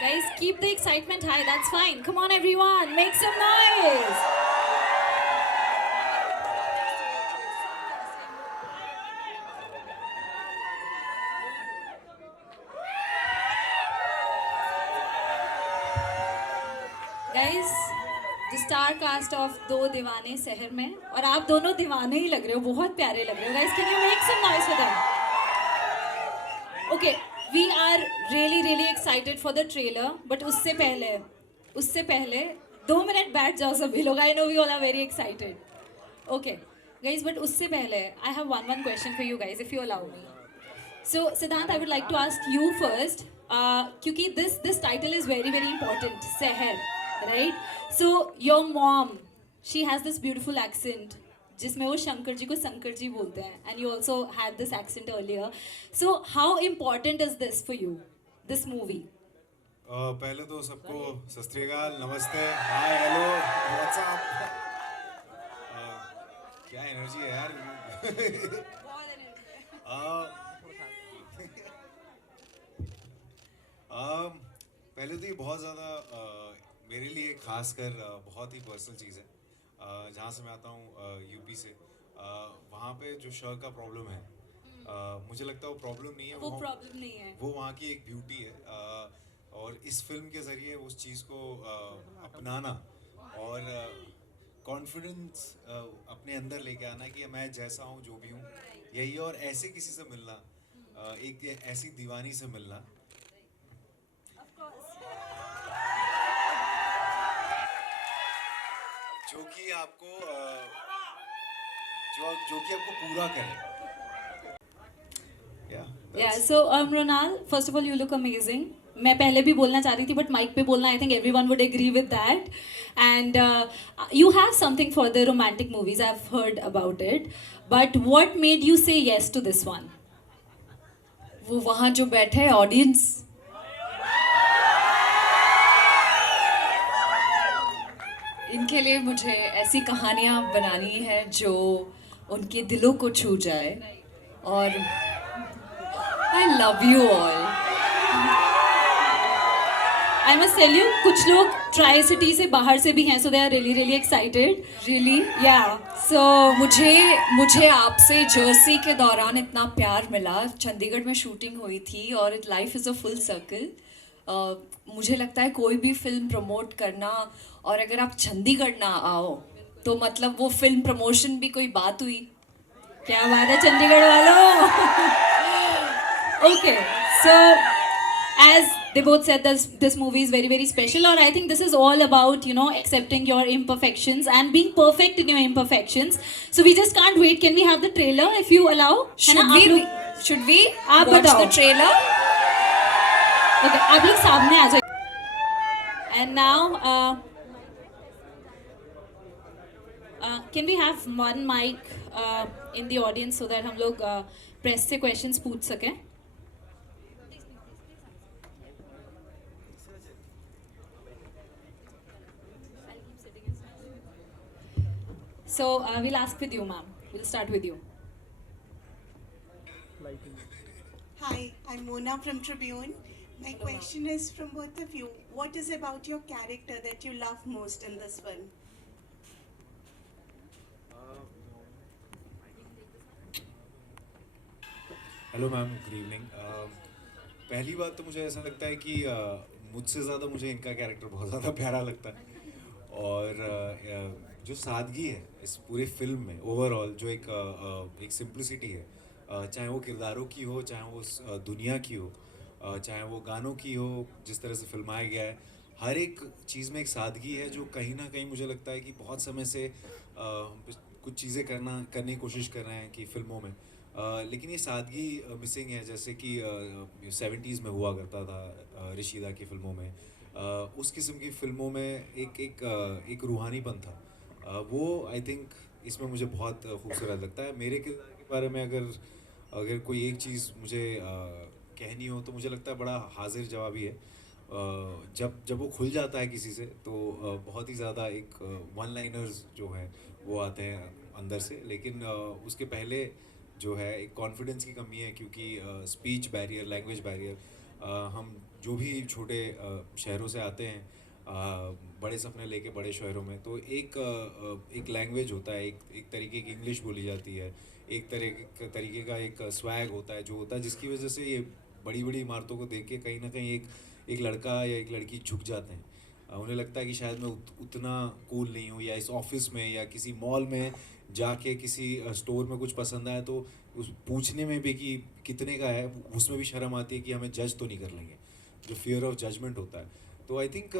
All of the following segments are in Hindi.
Guys, keep the excitement high. That's fine. Come on, everyone. Make some noise. Guys, the star cast of दो दीवाने शहर में और आप दोनों दीवाने ही लग रहे हो बहुत प्यारे लग रहे हो guys can you make some noise for them okay we are really excited for the trailer but उससे पहले 2 मिनट बैठ जाओ सभी लोग I know we all are very excited okay guys but उससे पहले I have one question for you guys if you allow me so Siddhant I would like to ask you first क्योंकि this title is very important शहर right so your mom she has this beautiful accent जिसमें वो शंकर जी को शंकर जी बोलते हैं and you also had this accent earlier so how important is this for you this movie पहले तो सबको सत श्री अकाल नमस्ते हाय हेलो व्हाट्सअप क्या एनर्जी है यार पहले तो ये बहुत ज़्यादा मेरे लिए खासकर बहुत ही पर्सनल चीज़ है जहाँ से मैं आता हूँ यूपी से वहाँ पे जो शहर का प्रॉब्लम है मुझे लगता है वो प्रॉब्लम नहीं है वो प्रॉब्लम नहीं है वो वहाँ की एक ब्यूटी है और इस फिल्म के ज़रिए उस चीज़ को अपनाना और कॉन्फिडेंस अपने अंदर लेके आना कि मैं जैसा हूँ जो भी हूँ यही है और ऐसे किसी से मिलना एक ऐसी दीवानी से मिलना जो कि आपको जो कि आपको पूरा करे Yeah, so Ronal, first of all, you look amazing. मैं पहले भी बोलना चाह रही थी but mic पे बोलना I think everyone would agree with that. And you have something for the romantic movies. I've heard about it. But what made you say yes to this one? वो वहाँ जो बैठे हैं ऑडियंस इनके लिए मुझे ऐसी कहानियाँ बनानी है जो उनके दिलों को छू जाए और I love you all. I must tell you, कुछ लोग ट्राई सिटी से बाहर से भी हैं, so they are really excited. Really? Yeah. So मुझे आपसे जर्सी के दौरान इतना प्यार मिला चंडीगढ़ में शूटिंग हुई थी और life is a full circle मुझे लगता है कोई भी फिल्म प्रमोट करना और अगर आप चंडीगढ़ ना आओ तो मतलब वो फिल्म प्रमोशन भी कोई बात हुई क्या बात है चंडीगढ़ वालों Okay, so as they both said, this movie is very special, or I think this is all about accepting your imperfections and being perfect in your imperfections. So we just can't wait. Can we have the trailer if you allow? Should we watch the trailer? Okay, आप लोग सामने आ जाओ. And now, can we have one mic in the audience so that हम लोग press से questions पूछ सकें? So we'll ask with you, ma'am. We'll start with you. Hi, I'm Mona from Tribune. My question is from both of you. What is about your character that you love most in this film? Hello ma'am good evening पहली बात तो मुझे ऐसा लगता है कि मुझसे ज़्यादा मुझे इनका कैरेक्टर बहुत ज़्यादा प्यारा लगता है और जो सादगी है इस पूरे फिल्म में ओवरऑल जो एक सिंप्लिसिटी है चाहे वो किरदारों की हो चाहे वो दुनिया की हो चाहे वो गानों की हो जिस तरह से फिल्माया गया है हर एक चीज़ में एक सादगी है जो कहीं ना कहीं मुझे लगता है कि बहुत समय से कुछ चीज़ें करने की कोशिश कर रहे हैं कि फिल्मों में लेकिन ये सादगी मिसिंग है जैसे कि 70s में हुआ करता था ऋषिदा की फिल्मों में उस किस्म की फिल्मों में एक रूहानीपन था वो आई थिंक इसमें मुझे बहुत खूबसूरत लगता है मेरे किरदार के बारे में अगर कोई एक चीज़ मुझे कहनी हो तो मुझे लगता है बड़ा हाजिर जवाबी है जब वो खुल जाता है किसी से तो बहुत ही ज़्यादा एक वन लाइनर्स जो हैं वो आते हैं अंदर से लेकिन उसके पहले जो है एक कॉन्फिडेंस की कमी है क्योंकि स्पीच बैरियर लैंग्वेज बैरियर हम जो भी छोटे शहरों से आते हैं, बड़े सपने लेके बड़े शहरों में, तो एक लैंग्वेज होता है, एक तरीके की इंग्लिश बोली जाती है, एक तरीके का एक स्वैग होता है जो होता है, जिसकी वजह से ये बड़ी बड़ी इमारतों को देख के कहीं ना कहीं एक लड़का या एक लड़की झुक जाते हैं। उन्हें लगता है कि शायद मैं उतना कूल नहीं हूँ, या इस ऑफिस में या किसी मॉल में जाके किसी स्टोर में कुछ पसंद आया तो उस पूछने में भी कि कितने का है, उसमें भी शर्म आती है कि हमें जज तो नहीं कर लेंगे, जो फियर ऑफ जजमेंट होता है। तो आई थिंक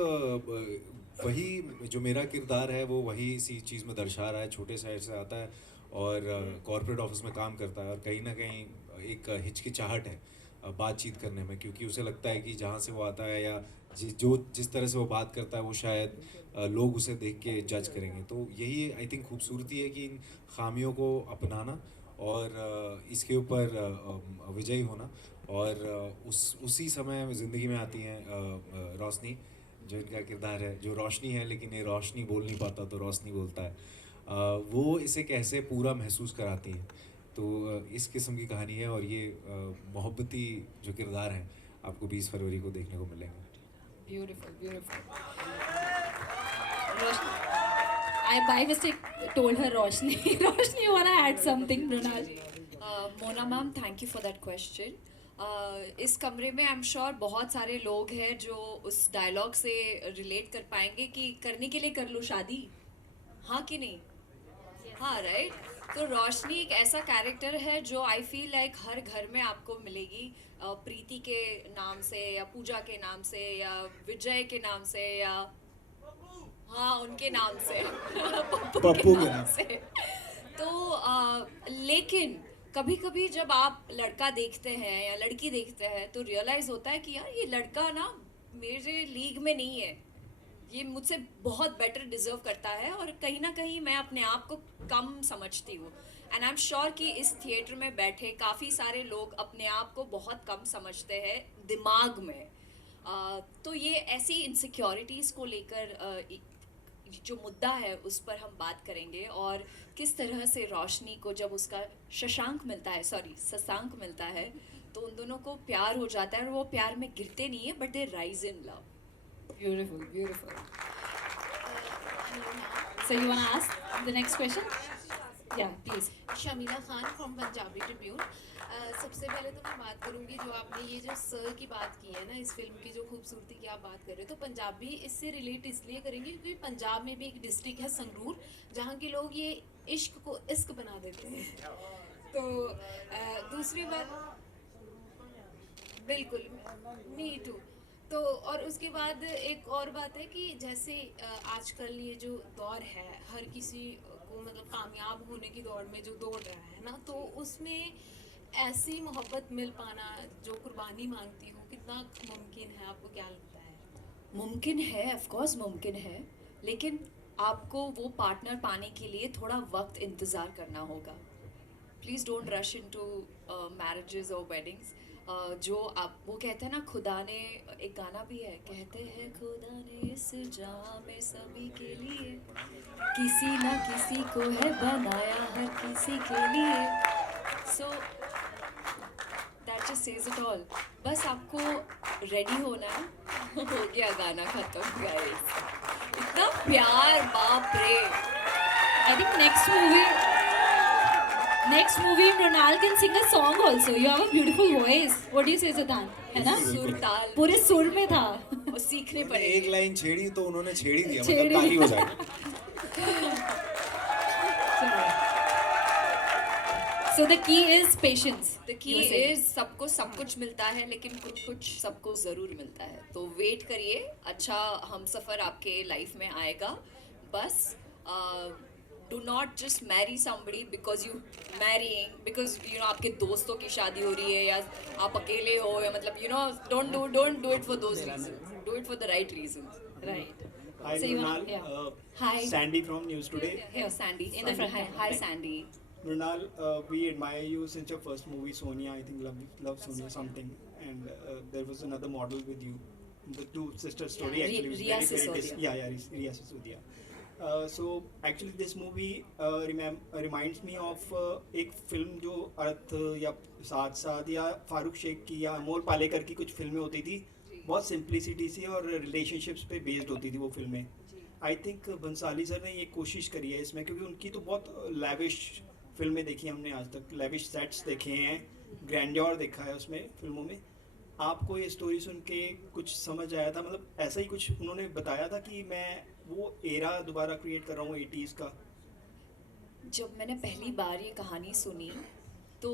वही जो मेरा किरदार है वो वही इसी चीज़ में दर्शा रहा है। छोटे शहर से आता है और कॉर्पोरेट ऑफिस में काम करता है, और कहीं ना कहीं एक हिचकिचाहट है बातचीत करने में, क्योंकि उसे लगता है कि जहाँ से वो आता है या जिस तरह से वो बात करता है वो शायद लोग उसे देख के जज करेंगे। तो यही आई थिंक खूबसूरती है कि इन खामियों को अपनाना और इसके ऊपर विजयी होना। और उसी समय ज़िंदगी में आती हैं रोशनी, जो इनका किरदार है, जो रोशनी है लेकिन ये रोशनी बोल नहीं पाता तो रोशनी बोलता है। वो इसे कैसे पूरा महसूस कराती है। तो इस किस्म की कहानी है, और ये मोहब्बती जो किरदार हैं आपको 20 फरवरी को देखने को मिलेंगे। Beautiful, beautiful. Roshni. I by mistake told her Roshni. Roshni, you wanna add something, Mrunal? Mona ma'am, thank you for that question. इस कमरे में आई एम श्योर बहुत सारे लोग हैं जो उस डायलॉग से रिलेट कर पाएंगे कि करने के लिए कर लो शादी, हाँ कि नहीं? हाँ, राइट। तो रोशनी एक ऐसा कैरेक्टर है जो आई फील लाइक हर घर में आपको मिलेगी, प्रीति के नाम से या पूजा के नाम से या विजय के नाम से या हाँ उनके नाम से पप्पू के नाम से। तो लेकिन कभी कभी जब आप लड़का देखते हैं या लड़की देखते हैं तो रियलाइज होता है कि यार ये लड़का ना मेरे लीग में नहीं है, ये मुझसे बहुत बेटर डिजर्व करता है, और कहीं ना कहीं मैं अपने आप को कम समझती हूँ। एंड आई एम श्योर कि इस थिएटर में बैठे काफ़ी सारे लोग अपने आप को बहुत कम समझते हैं दिमाग में। तो ये ऐसी इनसिक्योरिटीज़ को लेकर जो मुद्दा है उस पर हम बात करेंगे, और किस तरह से रोशनी को जब उसका शशांक मिलता है तो उन दोनों को प्यार हो जाता है, और वो प्यार में गिरते नहीं है but they rise in love. Beautiful, beautiful. So you wanna ask the next question? Yeah, please. Shamila Khan from Punjabi Tribune. सबसे पहले तो मैं बात करूंगी जो आपने ये जो सर की बात की है ना, इस फिल्म की जो खूबसूरती की आप बात कर रहे हो, तो पंजाबी इससे रिलेट इसलिए करेंगे क्योंकि पंजाब में भी एक डिस्ट्रिक्ट है संगरूर, जहाँ के लोग ये इश्क को इश्क बना देते हैं। तो दूसरी बात, बिल्कुल मी टू। तो और उसके बाद एक और बात है कि जैसे आजकल ये जो दौर है हर किसी को मतलब कामयाब होने की दौड़ में जो दौड़ रहा है ना, तो उसमें ऐसी मोहब्बत मिल पाना जो कुर्बानी मांगती हो, कितना मुमकिन है? आपको क्या लगता है? मुमकिन है, ऑफ कोर्स मुमकिन है, लेकिन आपको वो पार्टनर पाने के लिए थोड़ा वक्त इंतज़ार करना होगा। Please don't rush into marriages और वेडिंग्स। जो आप वो कहते हैं ना, खुदा ने एक गाना भी है, कहते हैं खुदा ने इस जहां में सभी के लिए किसी ना किसी को है बनाया हर किसी के लिए। So that just says it all. बस आपको रेडी होना है। हो गया गाना खत्म गाइस। इतना प्यार, बाप रे। I think next movie Mrunal can sing a song also. You have a beautiful voice. What do you say, Siddhant? है ना? सुर ताल पूरे सुर में था. और सीखने एक पड़ेंगे। लाइन छेड़ी तो उन्होंने छेड़ ही दिया, छेड़ मतलब ताली ही हो जाएगी। So the key is patience. The key is सबको सब कुछ मिलता है, लेकिन कुछ कुछ सबको ज़रूर मिलता है। तो वेट करिए, अच्छा हम सफ़र आपके लाइफ में आएगा। बस do not just marry somebody because you marrying because you know आपके दोस्तों की शादी हो रही है या आप अकेले हो, या मतलब you know don't do it for those reasons, do it for the right reasons. Right. Hi, So you Mrunal. want- Hi. Sandy from News Today. Here, Sandy. In the front. Hi, Sandy. Mrunal, we admire you since your first movie, Sonia. I think Love Sonia something, and there was another model with you, the two sister story Yeah, actually. Was Riya very, very Sisodia. Riya Sisodia. So actually this movie reminds me of एक फिल्म जो अर्थ या साथ साथ या फारूक शेख की या अमोल पालेकर की कुछ फिल्में होती थी, बहुत सिंप्लिसिटी सी और रिलेशनशिप्स पे बेस्ड होती थी वो फिल्में. आई थिंक बंसाली सर ने ये कोशिश करी है इसमें, क्योंकि उनकी तो बहुत लैविश फिल्में देखी हमने आज तक, लैविश सेट्स देखे हैं, ग्रैंड्योर देखा है उसमें फिल्मों में. आपको ये स्टोरी सुन के कुछ समझ आया था, मतलब ऐसा ही कुछ उन्होंने बताया था कि मैं वो एरा दोबारा क्रिएट कर रहा हूँ 80s का? जब मैंने पहली बार ये कहानी सुनी तो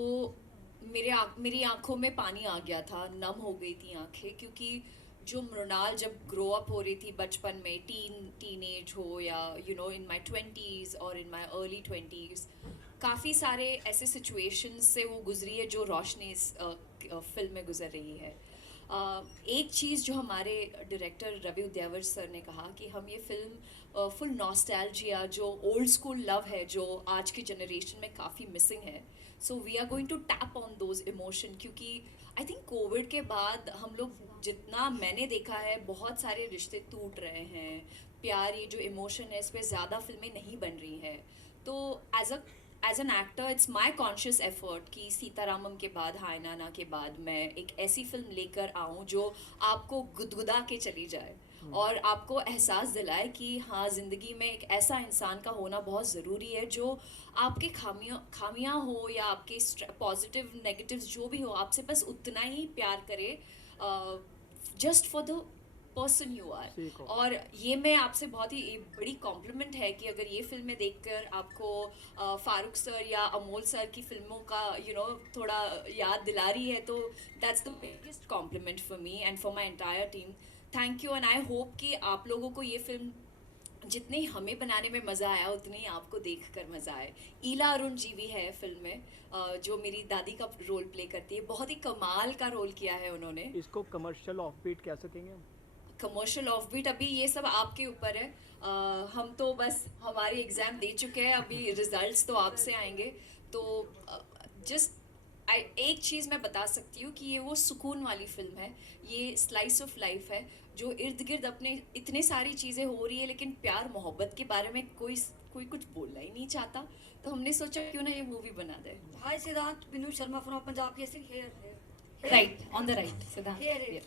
मेरी आंखों में पानी आ गया था, नम हो गई थी आंखें, क्योंकि जो मृणाल जब ग्रो अप हो रही थी बचपन में, टीनेज हो या इन माय 20s और इन माय अर्ली 20s, काफ़ी सारे ऐसे सिचुएशंस से वो गुजरी है जो रोशनी इस फिल्म में गुजर रही है. एक चीज़ जो हमारे डायरेक्टर रवि उद्यावर सर ने कहा कि हम ये फिल्म फुल नॉस्टैल्जिया, जो ओल्ड स्कूल लव है जो आज की जनरेशन में काफ़ी मिसिंग है, so we are going to tap on those emotion. क्योंकि आई थिंक कोविड के बाद हम लोग, जितना मैंने देखा है, बहुत सारे रिश्ते टूट रहे हैं, प्यार, ये जो इमोशन है इस पर ज़्यादा फिल्में नहीं बन रही हैं. तो as an actor it's my conscious effort कि सीतारामम के बाद, हाय नाना के बाद मैं एक ऐसी फिल्म लेकर आऊँ जो आपको गुदगुदा के चली जाए और आपको एहसास दिलाए कि हाँ, ज़िंदगी में एक ऐसा इंसान का होना बहुत ज़रूरी है जो आपके खामियां हो या आपके पॉजिटिव नेगेटिव्स जो भी हो, आपसे बस उतना ही प्यार करे, just for the person you are. और ये मैं आपसे बहुत ही बड़ी कॉम्प्लीमेंट है कि अगर ये फिल्में देखकर आपको फारूक सर या अमोल सर की फिल्मों का थोड़ा याद दिला रही है, तो that's the biggest complement for me and for my entire team. Thank you. And I hope कि आप लोगों को ये फिल्म जितनी हमें बनाने में मज़ा आया उतनी ही आपको देखकर मज़ा आए. ईला अरुण जी भी है फिल्म में, जो मेरी दादी का रोल प्ले करती है. बहुत ही कमाल का रोल किया है उन्होंने. इसको कमर्शियल ऑफबीट कह सकेंगे हम? कमर्शियल ऑफबीट अभी ये सब आपके ऊपर है. हम तो बस हमारी एग्ज़ाम दे चुके हैं, अभी रिजल्ट्स तो आपसे आएंगे. तो जस्ट एक चीज़ मैं बता सकती हूँ कि ये वो सुकून वाली फिल्म है, ये स्लाइस ऑफ लाइफ है, जो इर्द गिर्द अपने इतने सारी चीज़ें हो रही है, लेकिन प्यार मोहब्बत के बारे में कोई कुछ बोलना ही नहीं चाहता. तो हमने सोचा क्यों ना ये मूवी बना दे. Hi Siddhant, Binu Sharma from Punjab Kesan here. Right, on the right, सिद्धांत. Here.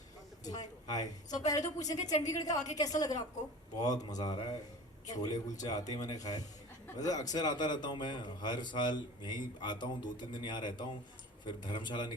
Hi. हाय. So पहले तो पूछेंगे चंडीगढ़ का आके कैसा लग रहा है आपको? बहुत मज़ा आ रहा है. छोले कुलचे आते ही मैंने खाए. वैसे अक्सर आता रहता हूँ मैं, हर साल यहीं आता हूँ, 2-3 दिन यहाँ रहता हूँ, फिर धर्मशाला निकल